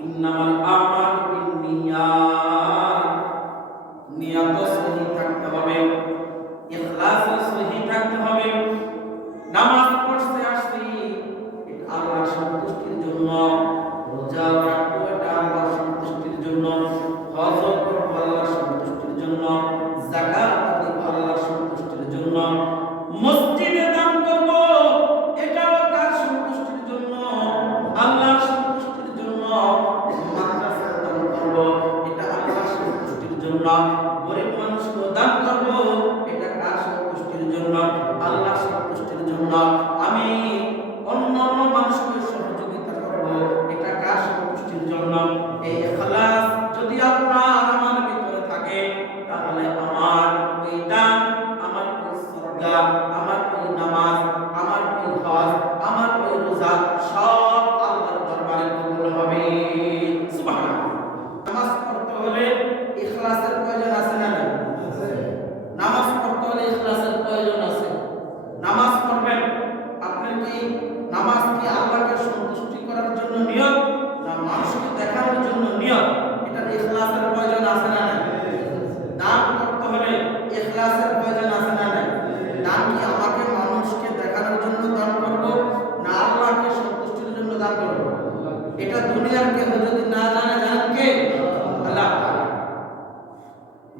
ইন্নামাল আমাল বিনিয়াত নিয়াত সহি থাকতে হবে ইখলাস সহি থাকতে হবে। নামাজ পড়তে আসছি এটা আল্লাহর সন্তুষ্টির জন্য। জন্য, গরিব মানুষকে দান করব। এটা কার সন্তুষ্টির জন্য? আল্লাহ সন্তুষ্টির জন্য। আমি অন্য অন্য মানুষকে সহযোগিতা করব। এটা কার সন্তুষ্টির জন্য? এই খালাস যদি আপনার আমার ভিতরে থাকে, তাহলে আমার এই দান, আমার সরকার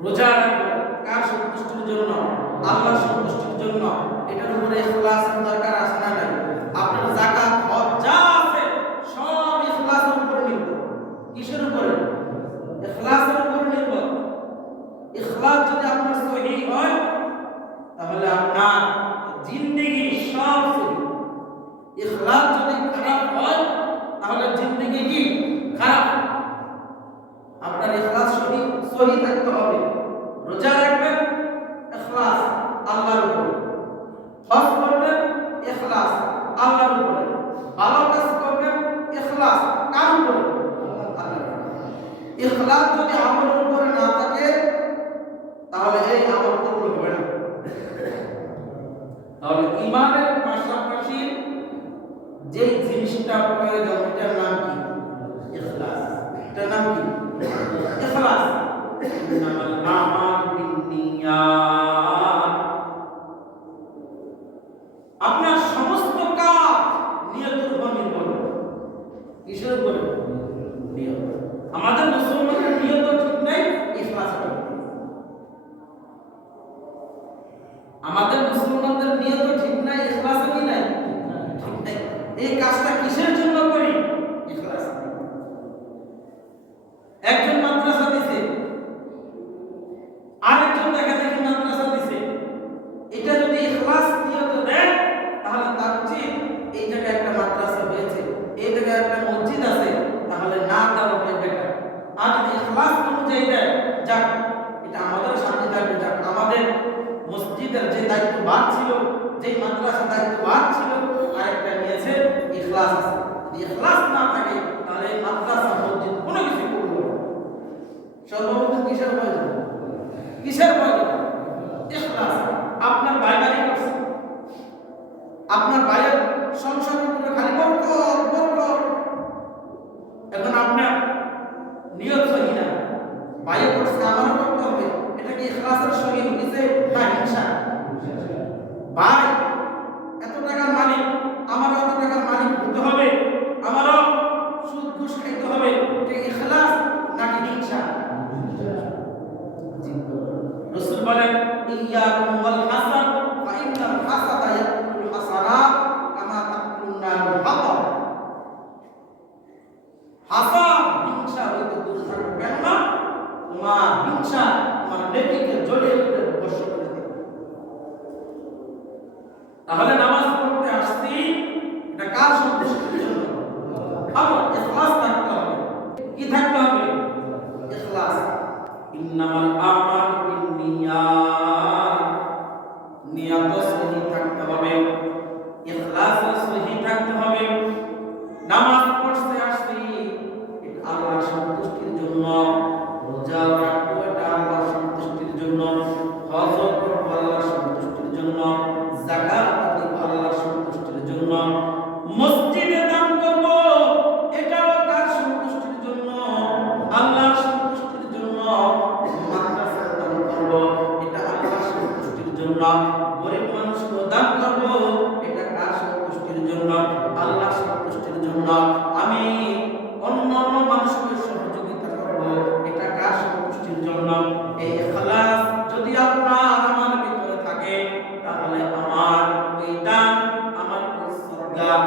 রোজা রাখব, কার সন্তুষ্টির জন্য? আল্লাহ সন্তুষ্টির জন্য। এটার উপরে ইখলাসের দরকার আছে না আপনার যাকাত ইখলাস যদি আমলের করে না থাকে, তাহলে এই আমল কবুল হবে না। তাহলে ইমানের পাশাপাশি যে জিনিসটা প্রয়োজন, এটা দায়িত্ববান ছিল, যেই মাদ্রাসা দায়িত্ববান ছিল, আরেকটা নিয়েছে ইখলাস। ইখলাস না থাকে, তাহলে মাদ্রাসা মসজিদ কোনো কিছু করব সর্বপ্রথম কিসের প্রয়োজন? কিসের প্রয়োজন? ইখলাস। আপনার বাইরে করছে। আপনার বাইরের সংসারের উপরে খালি বরকত বরকত। এখন আপনার নিয়ত সহি না। বাইরে করছে আমারও করতে হবে। এটা কি ইখলাসের সঙ্গে হয়েছে না হিংসা Bye. তাহলে নামাজ পড়তে আসছি এটা কার সন্তুষ্টির জন্য আমার ইখলাস থাকতে হবে। কি থাকতে হবে? ইখলাস। ইন্নামাল আমাল জন্য, গরিব মানুষকে দান করব, এটা কার সন্তুষ্টির জন্য? আল্লাহ সন্তুষ্টির জন্য। আমি অন্য অন্য মানুষকে সহযোগিতা করব, এটা কার সন্তুষ্টির জন্য? এই খালাস যদি আপনার আমার ভিতরে থাকে, তাহলে আমার ওই দান আমার সরকার